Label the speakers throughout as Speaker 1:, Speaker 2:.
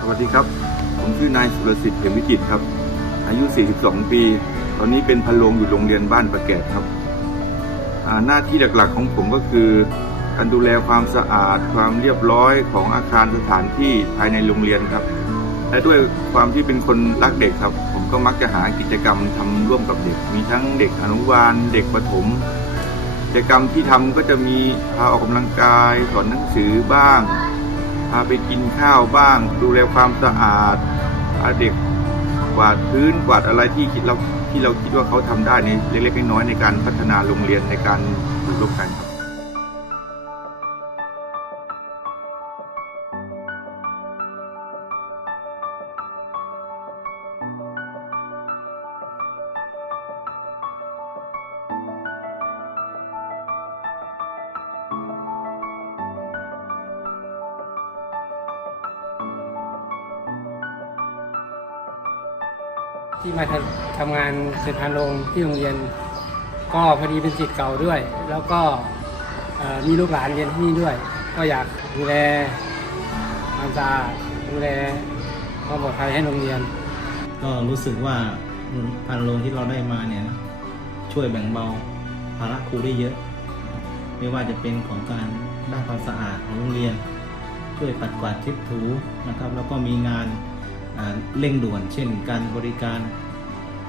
Speaker 1: สวัสดีครับ ผมชื่อนายสุรสิทธิ์เขมวิจิตครับ อายุ 42 ปี ตอนนี้เป็นพลนโรงอยู่โรงเรียนบ้านประแกดครับ หน้าที่หลักๆของผมก็คือ การดูแลความสะอาด ความเรียบร้อยของอาคารสถานที่ภายในโรงเรียนครับ และด้วยความที่เป็นคนรักเด็กครับ ผมก็มักจะหากิจกรรมทำร่วมกับเด็ก มีทั้งเด็กอนุบาล เด็กประถม จกรรมที่ทำก็จะมีพาออกกำลังกายสอนหนังสือบ้าง พาไปกินข้าวบ้าง ดูแลความสะอาดพาเด็กกวาดพื้นกวาดอะไรที่คิดเราที่เราคิดว่าเขาทำได้ในเล็กๆน้อยๆในการพัฒนาโรงเรียนในการอยู่ร่วมกันครับ
Speaker 2: ที่มาทำงานเป็นพานโรงที่โรงเรียน ก็พอดีเป็นสิทธิ์เก่าด้วย แล้วก็มีลูกหลานเรียนที่นี่ด้วย ก็อยากดูแลความสะอาดดูแลความปลอดภัยให้โรงเรียน
Speaker 3: ก็รู้สึกว่าพันโรงที่เราได้มาเนี่ยช่วยแบ่งเบาภาระครูได้เยอะ ไม่ว่าจะเป็นของการด้านความสะอาดของโรงเรียน ช่วยปัดกวาดเช็ดถูนะครับแล้วก็มีงาน เร่งด่วน เช่น การบริการ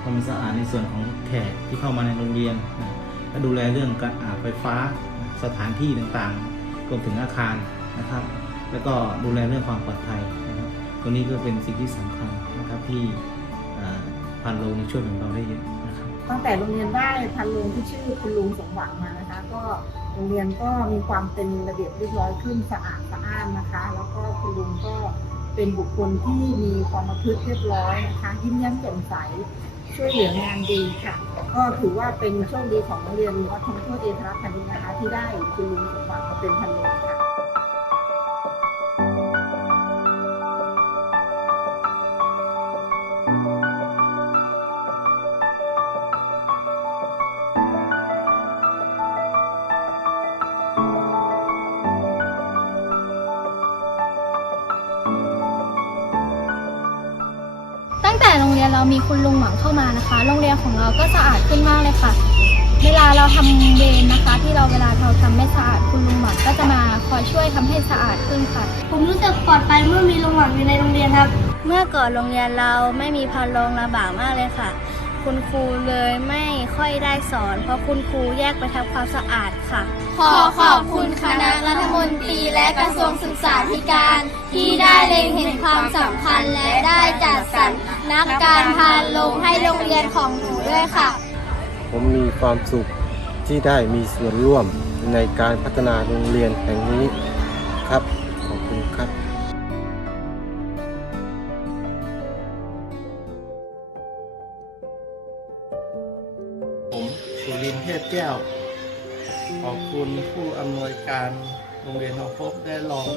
Speaker 3: ความสะอาดในส่วนของแขกที่เข้ามาในโรงเรียนนะและดูแลเรื่องการอาบไฟฟ้าสถานที่ต่างๆรวมถึงอาคารนะครับ แล้วก็ดูแลเรื่องความปลอดภัยนะครับตัวนี้ก็เป็นสิ่งที่สำคัญนะครับที่พันโรงนี่ช่วยแบ่งเบาได้เยอะนะครับ
Speaker 4: ตั้งแต่โรงเรียนได้พันโรงที่ชื่อคุณลุงสมหวังมานะคะ ก็โรงเรียนก็มีความเป็นระเบียบเรียบร้อยขึ้นสะอาดสะอ้านนะคะ แล้วก็คุณลุงก็ เป็นบุคคลที่มีความประพฤติเรียบร้อยนะคะ ยิ้มแย้มแจ่มใสช่วยเหลืองานดีค่ะ ก็ถือว่าเป็นโชคดีของโรงเรียนวัดทองโทษเอทรพันธ์นะคะที่ได้คุณลุงสมหวังมาเป็นพันโรงค่ะ
Speaker 5: รงเรียนเรามีคุณลุงหวังเข้ามานะคะ โรงเรียนของเราก็สะอาดขึ้นมากเลยค่ะ เวลาเราทำเวรนะคะ ที่เราเวลาเราทำไม่สะอาดคุณลุงหวังก็จะมาคอยช่วยทำให้สะอาดขึ้นค่ะ
Speaker 6: ผมรู้สึกปลอดภัยเมื่อมีลุงหวังอยู่ในโรงเรียนครับ
Speaker 5: เมื่อก่อนโรงเรียนเราไม่มีพันโรงลำบากมากเลยค่ะ คุณครูเลยไม่ค่อยได้สอน เพราะคุณครูแยกไปทำความสะอาดค่ะ ขอขอบคุณคณะรัฐมนตรีและกระทรวงศึกษาธิการ ที่ได้เล็งเห็นความสำคัญและได้จัด สรรนักการพานลงให้โรงเรียนของหนูด้วยค่ะ
Speaker 7: ผมมีความสุขที่ได้มีส่วนร่วมในการพัฒนาโรงเรียนแห่งนี้ครับ ขอบคุณครับ
Speaker 8: ผมสุรินทร์เทพแก้ว ขอบคุณผู้อำนวยการ โรงเรียนทองพบได้รอง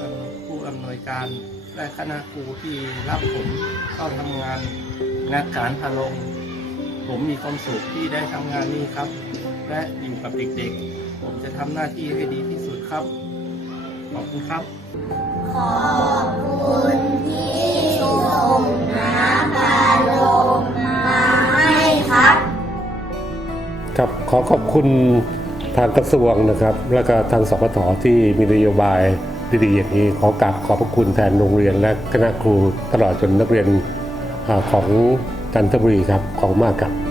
Speaker 8: ผู้อำนวยการและคณะครูที่รับผมเข้าทำงานงานการพาลงผมมีความสุขที่ได้ทำงานนี้ครับ และอยู่กับเด็กๆ ผมจะทำหน้าที่ให้ดีที่สุดครับ ขอบคุณครับ
Speaker 5: ขอบคุณที่ส่งน้ำพาลงมาให้ครับ
Speaker 9: ครับขอขอบคุณ ทางกระทรวงนะครับ และก็ทางสปทที่มีนโยบายดีๆอย่างนี้ขอกราบขอบพระคุณแทนโรงเรียนและคณะครูตลอดจนนักเรียนของจันทบุรีครับ ขอบมากครับ